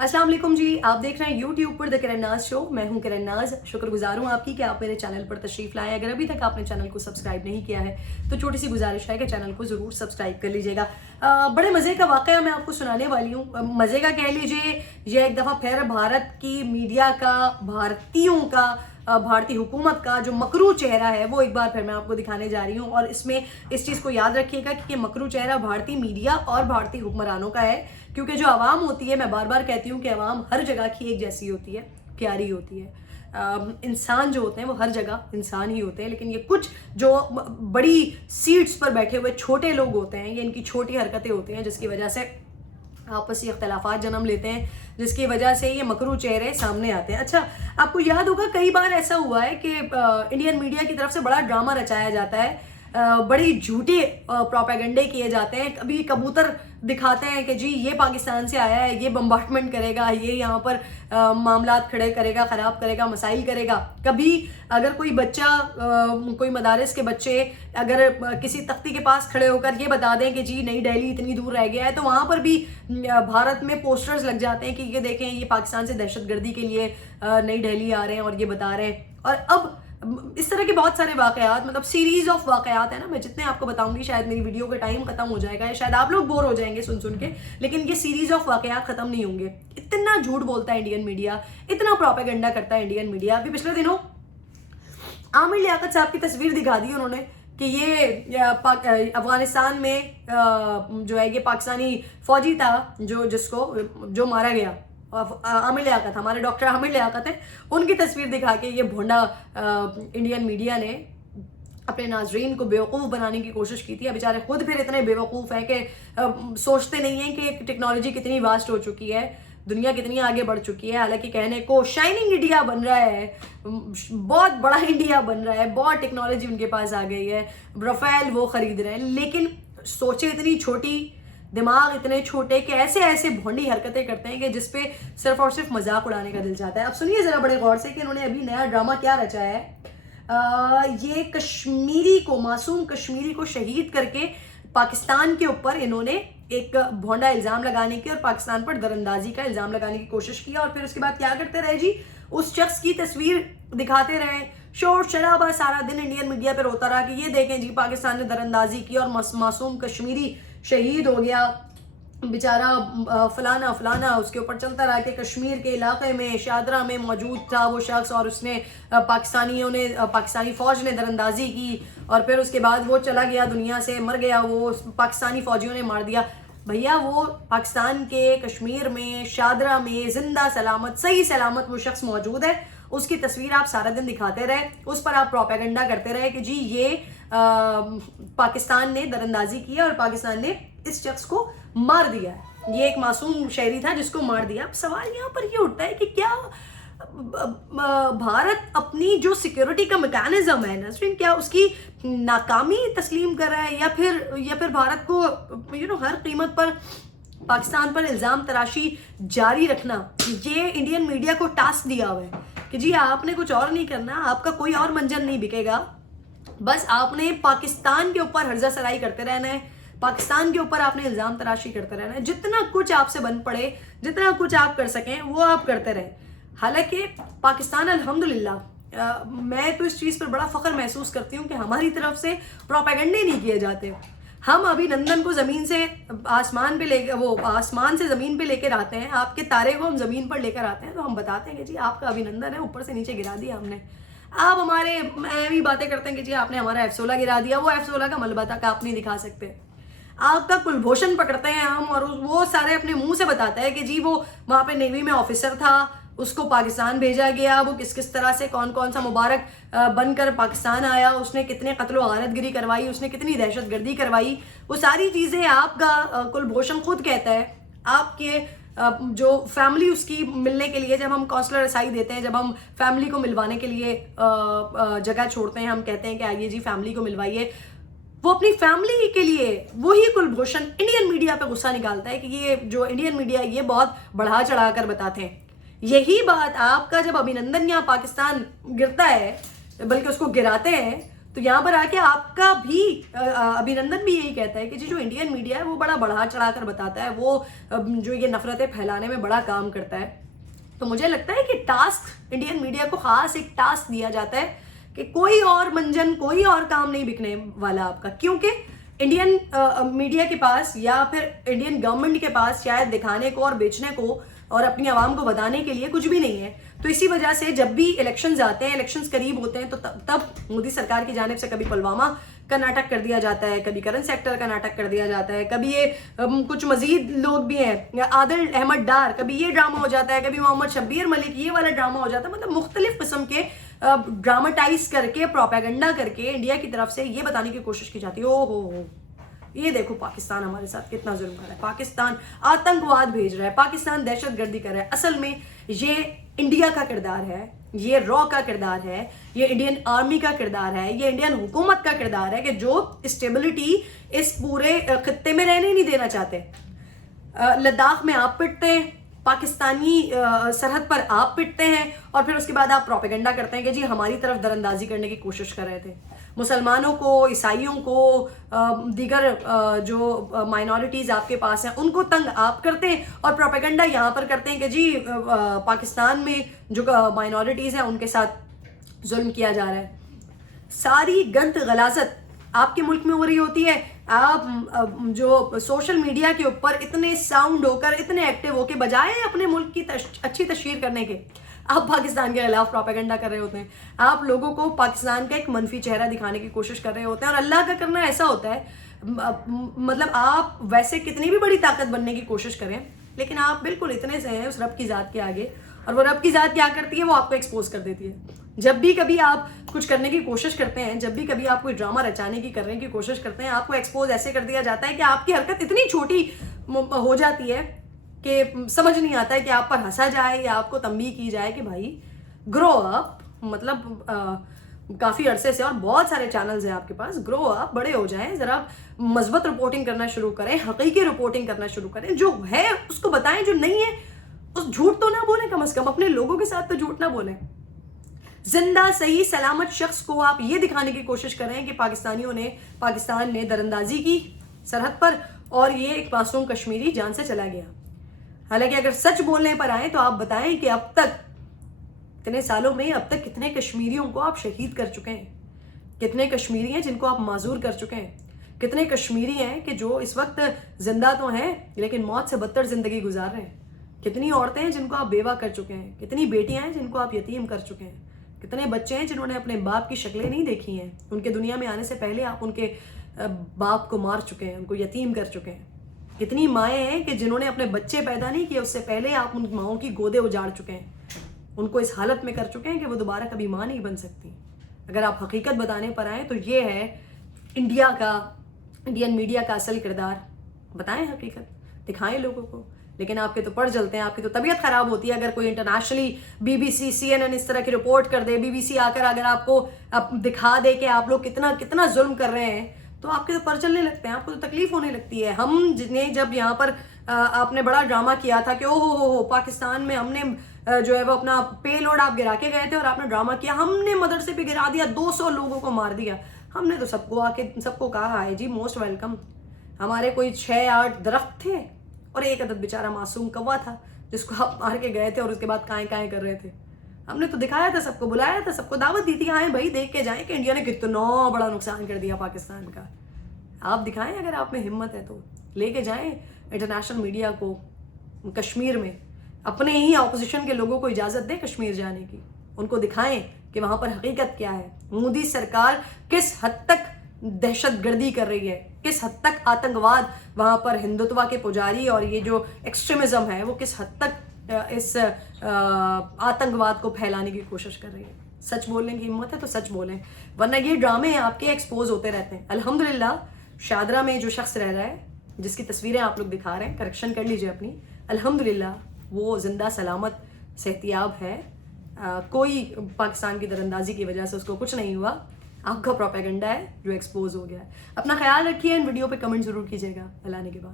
अस्सलाम वालेकुम जी, आप देख रहे हैं यूट्यूब पर द किरण नाज शो। मैं हूं किरण नाज। शुक्रगुजार हूं आपकी कि आप मेरे चैनल पर तशरीफ लाएं। अगर अभी तक आपने चैनल को सब्सक्राइब नहीं किया है तो छोटी सी गुजारिश है कि चैनल को ज़रूर सब्सक्राइब कर लीजिएगा। बड़े मज़े का वाक़या मैं आपको सुनाने वाली हूँ। मज़े का कह लीजिए, यह एक दफ़ा फिर भारत की मीडिया का, भारतीयों का, भारतीय हुकूमत का जो मकरू चेहरा है वो एक बार फिर मैं आपको दिखाने जा रही हूँ। और इसमें इस चीज़ को याद रखिएगा कि ये मकरू चेहरा भारतीय मीडिया और भारतीय हुक्मरानों का है, क्योंकि जो आवाम होती है, मैं बार बार कहती हूँ कि आवाम हर जगह की एक जैसी होती है, प्यारी होती है। इंसान जो होते हैं वो हर जगह इंसान ही होते हैं, लेकिन ये कुछ जो बड़ी सीट्स पर बैठे हुए छोटे लोग होते हैं, ये इनकी छोटी हरकतें होती हैं जिसकी वजह से आपसी इख्तलाफात जन्म लेते हैं, जिसकी वजह से ये मकरू चेहरे सामने आते हैं। अच्छा, आपको याद होगा कई बार ऐसा हुआ है कि इंडियन मीडिया की तरफ से बड़ा ड्रामा रचाया जाता है, बड़ी झूठे प्रोपेगेंडे किए जाते हैं। कभी कबूतर दिखाते हैं कि जी ये पाकिस्तान से आया है, ये बम्बार्टमेंट करेगा, ये यहाँ पर मामलात खड़े करेगा, ख़राब करेगा, मसाइल करेगा। कभी अगर कोई बच्चा, कोई मदारिस के बच्चे अगर किसी तख्ती के पास खड़े होकर ये बता दें कि जी नई दिल्ली इतनी दूर रह गया है, तो वहाँ पर भी भारत में पोस्टर्स लग जाते हैं कि ये देखें, ये पाकिस्तान से दहशतगर्दी के लिए नई दिल्ली आ रहे हैं और ये बता रहे हैं। और अब इस तरह के बहुत सारे वाकयात, मतलब सीरीज ऑफ वाकयात है ना, मैं जितने आपको बताऊंगी शायद मेरी वीडियो का टाइम खत्म हो जाएगा या शायद आप लोग बोर हो जाएंगे सुन सुन के, लेकिन ये सीरीज ऑफ वाकयात खत्म नहीं होंगे। इतना झूठ बोलता है इंडियन मीडिया, इतना प्रोपेगेंडा करता है इंडियन मीडिया। अभी पिछले दिनों आमिर लियाकत साहब की तस्वीर दिखा दी उन्होंने कि ये अफगानिस्तान में जो है ये पाकिस्तानी फौजी था जो मारा गया। आमिर लियाकत, हमारे डॉक्टर आमिर लियाकत है, उनकी तस्वीर दिखा के ये भोंडा इंडियन मीडिया ने अपने नाजरीन को बेवकूफ़ बनाने की कोशिश की थी। अब बेचारे खुद फिर इतने बेवकूफ़ हैं कि सोचते नहीं हैं कि टेक्नोलॉजी कितनी वास्ट हो चुकी है, दुनिया कितनी आगे बढ़ चुकी है। हालांकि कहने को शाइनिंग इंडिया बन रहा है, बहुत बड़ा इंडिया बन रहा है, बहुत टेक्नोलॉजी उनके पास आ गई है, रफेल वो खरीद रहे हैं, लेकिन सोचे इतनी छोटी, दिमाग इतने छोटे कि ऐसे ऐसे भोंडी हरकतें करते हैं कि जिसपे सिर्फ और सिर्फ मजाक उड़ाने का दिल चाहता है। अब सुनिए जरा बड़े गौर से कि इन्होंने अभी नया ड्रामा क्या रचाया है। ये कश्मीरी को, मासूम कश्मीरी को शहीद करके पाकिस्तान के ऊपर इन्होंने एक भोंडा इल्ज़ाम लगाने की और पाकिस्तान पर दरअंदाजी का इल्ज़ाम लगाने की कोशिश की। और फिर उसके बाद क्या करते रहे जी, उस शख्स की तस्वीर दिखाते रहे, शोर शराबा सारा दिन इंडियन मीडिया पर होता रहा कि ये देखें जी पाकिस्तान ने दरअंदाजी की और मासूम कश्मीरी शहीद हो गया बेचारा, फलाना फलाना। उसके ऊपर चलता रहा कि कश्मीर के इलाके में शादरा में मौजूद था वो शख्स और उसने पाकिस्तानी फ़ौज ने दरअंदाजी की और फिर उसके बाद वो चला गया, दुनिया से मर गया, वो पाकिस्तानी फ़ौजियों ने मार दिया। भैया वो पाकिस्तान के कश्मीर में शादरा में जिंदा सलामत, सही सलामत वो शख्स मौजूद है। उसकी तस्वीर आप सारा दिन दिखाते रहे, उस पर आप प्रोपेगेंडा करते रहे कि जी ये पाकिस्तान ने दरअंदाजी की है और पाकिस्तान ने इस शख्स को मार दिया है, ये एक मासूम शहरी था जिसको मार दिया। अब सवाल यहाँ पर ये उठता है कि क्या भारत अपनी जो सिक्योरिटी का मैकेनिज्म है नसरीन, क्या उसकी नाकामी तस्लीम कर रहा है या फिर भारत को हर कीमत पर पाकिस्तान पर इल्ज़ाम तराशी जारी रखना, ये इंडियन मीडिया को टास्क दिया हुआ है कि जी आपने कुछ और नहीं करना, आपका कोई और मंजर नहीं बिकेगा, बस आपने पाकिस्तान के ऊपर हर्जा सराई करते रहना है, पाकिस्तान के ऊपर आपने इल्ज़ाम तराशी करते रहना है, जितना कुछ आपसे बन पड़े, जितना कुछ आप कर सकें वो आप करते रहें। हालांकि पाकिस्तान अल्हम्दुलिल्लाह, मैं तो इस चीज़ पर बड़ा फ़ख्र महसूस करती हूँ कि हमारी तरफ से प्रोपेगेंडे नहीं किए जाते। हम अभिनंदन को ज़मीन से आसमान पे लेकर, वो आसमान से ज़मीन पे लेकर आते हैं, आपके तारे को हम ज़मीन पर लेकर आते हैं, तो हम बताते हैं कि जी आपका अभिनंदन है, ऊपर से नीचे गिरा दिया हमने। आप हमारे ऐसी बातें करते हैं कि जी आपने हमारा F-16 गिरा दिया, वो F-16 का मलबा तक आप नहीं दिखा सकते। आपका कुलभूषण पकड़ते हैं हम और वो सारे अपने मुंह से बताता है कि जी वो वहाँ पे नेवी में ऑफिसर था, उसको पाकिस्तान भेजा गया, वो किस किस तरह से कौन कौन सा मुबारक बनकर पाकिस्तान आया, उसने कितने कत्ल गारतगिरी करवाई, उसने कितनी दहशतगर्दी करवाई, वो सारी चीज़ें आपका कुलभूषण खुद कहता है। आपके जो फैमिली उसकी मिलने के लिए, जब हम कौंसलर रसाई देते हैं, जब हम फैमिली को मिलवाने के लिए जगह छोड़ते हैं, हम कहते हैं कि आइए जी फैमिली को मिलवाइए, वो अपनी फैमिली के लिए वही कुलभूषण इंडियन मीडिया पे गुस्सा निकालता है कि ये जो इंडियन मीडिया ये बहुत बढ़ा चढ़ा कर बताते हैं। यही बात आपका जब अभिनंदन यहाँ पाकिस्तान गिरता है, बल्कि उसको गिराते हैं, تو یہاں پر آ کے آپ کا بھی ابھینندن بھی یہی کہتا ہے کہ جی جو انڈین میڈیا ہے وہ بڑا بڑھا چڑھا کر بتاتا ہے، وہ جو یہ نفرتیں پھیلانے میں بڑا کام کرتا ہے. تو مجھے لگتا ہے کہ ٹاسک انڈین میڈیا کو خاص ایک ٹاسک دیا جاتا ہے کہ کوئی اور منجن، کوئی اور کام نہیں بکنے والا آپ کا، کیونکہ انڈین میڈیا کے پاس یا پھر انڈین گورنمنٹ کے پاس شاید دکھانے کو اور بیچنے کو اور اپنی عوام کو بتانے کے لیے کچھ بھی نہیں ہے. تو اسی وجہ سے جب بھی الیکشنز آتے ہیں، الیکشنز قریب ہوتے ہیں، تو تب مودی سرکار کی جانب سے کبھی پلوامہ کا ناٹک کر دیا جاتا ہے، کبھی کرن سیکٹر کا ناٹک کر دیا جاتا ہے، کبھی یہ کچھ مزید لوگ بھی ہیں، عادل احمد ڈار، کبھی یہ ڈرامہ ہو جاتا ہے، کبھی محمد شبیر ملک یہ والا ڈرامہ ہو جاتا ہے. مطلب مختلف قسم کے ڈراماٹائز کر کے، پروپیگنڈا کر کے انڈیا کی طرف سے یہ بتانے کی کوشش کی جاتی ہے او ہو یہ دیکھو پاکستان ہمارے ساتھ کتنا ظلم کر رہا ہے، پاکستان آتنکواد بھیج رہا ہے، پاکستان دہشت گردی کر رہا ہے. اصل میں یہ انڈیا کا کردار ہے، یہ را کا کردار ہے، یہ انڈین آرمی کا کردار ہے، یہ انڈین حکومت کا کردار ہے کہ جو اسٹیبلٹی اس پورے خطے میں رہنے نہیں دینا چاہتے. لداخ میں آپ پٹتے ہیں، پاکستانی سرحد پر آپ پٹتے ہیں، اور پھر اس کے بعد آپ پروپیگنڈا کرتے ہیں کہ جی ہماری طرف در اندازی کرنے کی کوشش کر رہے تھے. مسلمانوں کو، عیسائیوں کو، دیگر جو مائنورٹیز آپ کے پاس ہیں ان کو تنگ آپ کرتے ہیں، اور پروپیگنڈا یہاں پر کرتے ہیں کہ جی پاکستان میں جو مائنورٹیز ہیں ان کے ساتھ ظلم کیا جا رہا ہے. ساری گند غلاظت آپ کے ملک میں ہو رہی ہوتی ہے. آپ جو سوشل میڈیا کے اوپر اتنے ساؤنڈ ہو کر، اتنے ایکٹیو ہو کے، بجائے اپنے ملک کی اچھی تشہیر کرنے کے، آپ پاکستان کے خلاف پروپیگنڈا کر رہے ہوتے ہیں. آپ لوگوں کو پاکستان کا ایک منفی چہرہ دکھانے کی کوشش کر رہے ہوتے ہیں. اور اللہ کا کرنا ایسا ہوتا ہے، مطلب آپ ویسے کتنی بھی بڑی طاقت بننے کی کوشش کریں، لیکن آپ بالکل اتنے سے ہیں اس رب کی ذات کے آگے، اور وہ رب کی ذات کیا کرتی ہے، وہ آپ کو ایکسپوز کر دیتی ہے. جب بھی کبھی آپ کچھ کرنے کی کوشش کرتے ہیں، جب بھی کبھی آپ کوئی ڈرامہ رچانے کی کرنے کی کوشش کرتے ہیں، آپ کو ایکسپوز ایسے کر دیا جاتا ہے کہ آپ کی حرکت اتنی چھوٹی ہو جاتی ہے کہ سمجھ نہیں آتا ہے کہ آپ پر ہنسا جائے یا آپ کو تنبیہ کی جائے کہ بھائی گرو اپ. مطلب کافی عرصے سے اور بہت سارے چینلز ہیں آپ کے پاس، گرو اپ، بڑے ہو جائیں، ذرا مثبت رپورٹنگ کرنا شروع کریں، حقیقی رپورٹنگ کرنا شروع کریں، جو ہے اس کو بتائیں، جو نہیں ہے اس جھوٹ تو نہ بولیں، کم از کم اپنے لوگوں کے ساتھ تو جھوٹ نہ بولیں. زندہ صحیح سلامت شخص کو آپ یہ دکھانے کی کوشش کریں کہ پاکستان نے دراندازی کی سرحد پر، اور یہ ایک معصوم کشمیری جان سے چلا گیا. حالانکہ اگر سچ بولنے پر آئیں تو آپ بتائیں کہ اب تک اتنے سالوں میں اب تک کتنے کشمیریوں کو آپ شہید کر چکے ہیں، کتنے کشمیری ہیں جن کو آپ معذور کر چکے ہیں، کتنے کشمیری ہیں کہ جو اس وقت زندہ تو ہیں لیکن موت سے بدتر زندگی گزار رہے ہیں، کتنی عورتیں ہیں جن کو آپ بیوہ کر چکے ہیں، کتنی بیٹیاں ہیں جن کو آپ یتیم کر چکے ہیں، کتنے بچے ہیں جنہوں نے اپنے باپ کی شکلیں نہیں دیکھی ہیں، ان کے دنیا میں آنے سے پہلے آپ ان کے باپ کو مار چکے ہیں، ان کو یتیم کر چکے ہیں. کتنی مائیں ہیں کہ جنہوں نے اپنے بچے پیدا نہیں کیے، اس سے پہلے آپ ان ماؤں کی گودیں اجاڑ چکے ہیں، ان کو اس حالت میں کر چکے ہیں کہ وہ دوبارہ کبھی ماں نہیں بن سکتی. اگر آپ حقیقت بتانے پر آئیں تو یہ ہے انڈین میڈیا کا اصل کردار. بتائیں حقیقت، دکھائیں لوگوں کو. لیکن آپ کے تو پڑ جلتے ہیں، آپ کی تو طبیعت خراب ہوتی ہے اگر کوئی انٹرنیشنلی BBC CNN اس طرح کی رپورٹ کر دے، BBC آ کر اگر آپ کو دکھا دے کہ آپ لوگ کتنا ظلم کر رہے ہیں، تو آپ کے تو پر چلنے لگتے ہیں، آپ کو تو تکلیف ہونے لگتی ہے. ہم جتنے جب یہاں پر آپ نے بڑا ڈرامہ کیا تھا کہ او ہو پاکستان میں ہم نے جو ہے وہ اپنا پے لوڈ آپ گرا کے گئے تھے اور آپ نے ڈرامہ کیا، ہم نے مدرسے پہ گرا دیا، 200 لوگوں کو مار دیا، ہم نے تو سب کو کہا ہے جی موسٹ ویلکم. ہمارے کوئی 6-8 درخت تھے اور ایک عدد بیچارہ معصوم کوا تھا جس کو آپ مار کے گئے تھے اور اس کے بعد کائیں کر رہے تھے. ہم نے تو دکھایا تھا، سب کو بلایا تھا، سب کو دعوت دی تھی، آئیں بھائی دیکھ کے جائیں کہ انڈیا نے کتنا بڑا نقصان کر دیا پاکستان کا. آپ دکھائیں اگر آپ میں ہمت ہے تو لے کے جائیں انٹرنیشنل میڈیا کو کشمیر میں. اپنے ہی اپوزیشن کے لوگوں کو اجازت دیں کشمیر جانے کی، ان کو دکھائیں کہ وہاں پر حقیقت کیا ہے، مودی سرکار کس حد تک دہشت گردی کر رہی ہے، کس حد تک آتنکواد وہاں پر ہندوتوا کے پجاری اور یہ جو ایکسٹریمزم ہے وہ کس حد تک اس آتنکواد کو پھیلانے کی کوشش کر رہی ہے. سچ بولنے کی ہمت ہے تو سچ بولیں، ورنہ یہ ڈرامے آپ کے ایکسپوز ہوتے رہتے ہیں. الحمدللہ شادرہ میں جو شخص رہ رہا ہے جس کی تصویریں آپ لوگ دکھا رہے ہیں، کریکشن کر لیجئے اپنی، الحمدللہ وہ زندہ سلامت صحتیاب ہے. کوئی پاکستان کی دراندازی کی وجہ سے اس کو کچھ نہیں ہوا. آپ کا پروپیگنڈا ہے جو ایکسپوز ہو گیا ہے. اپنا خیال رکھیے، ان ویڈیو پہ کمنٹ ضرور کیجیے گا. اللہ نے کے بعد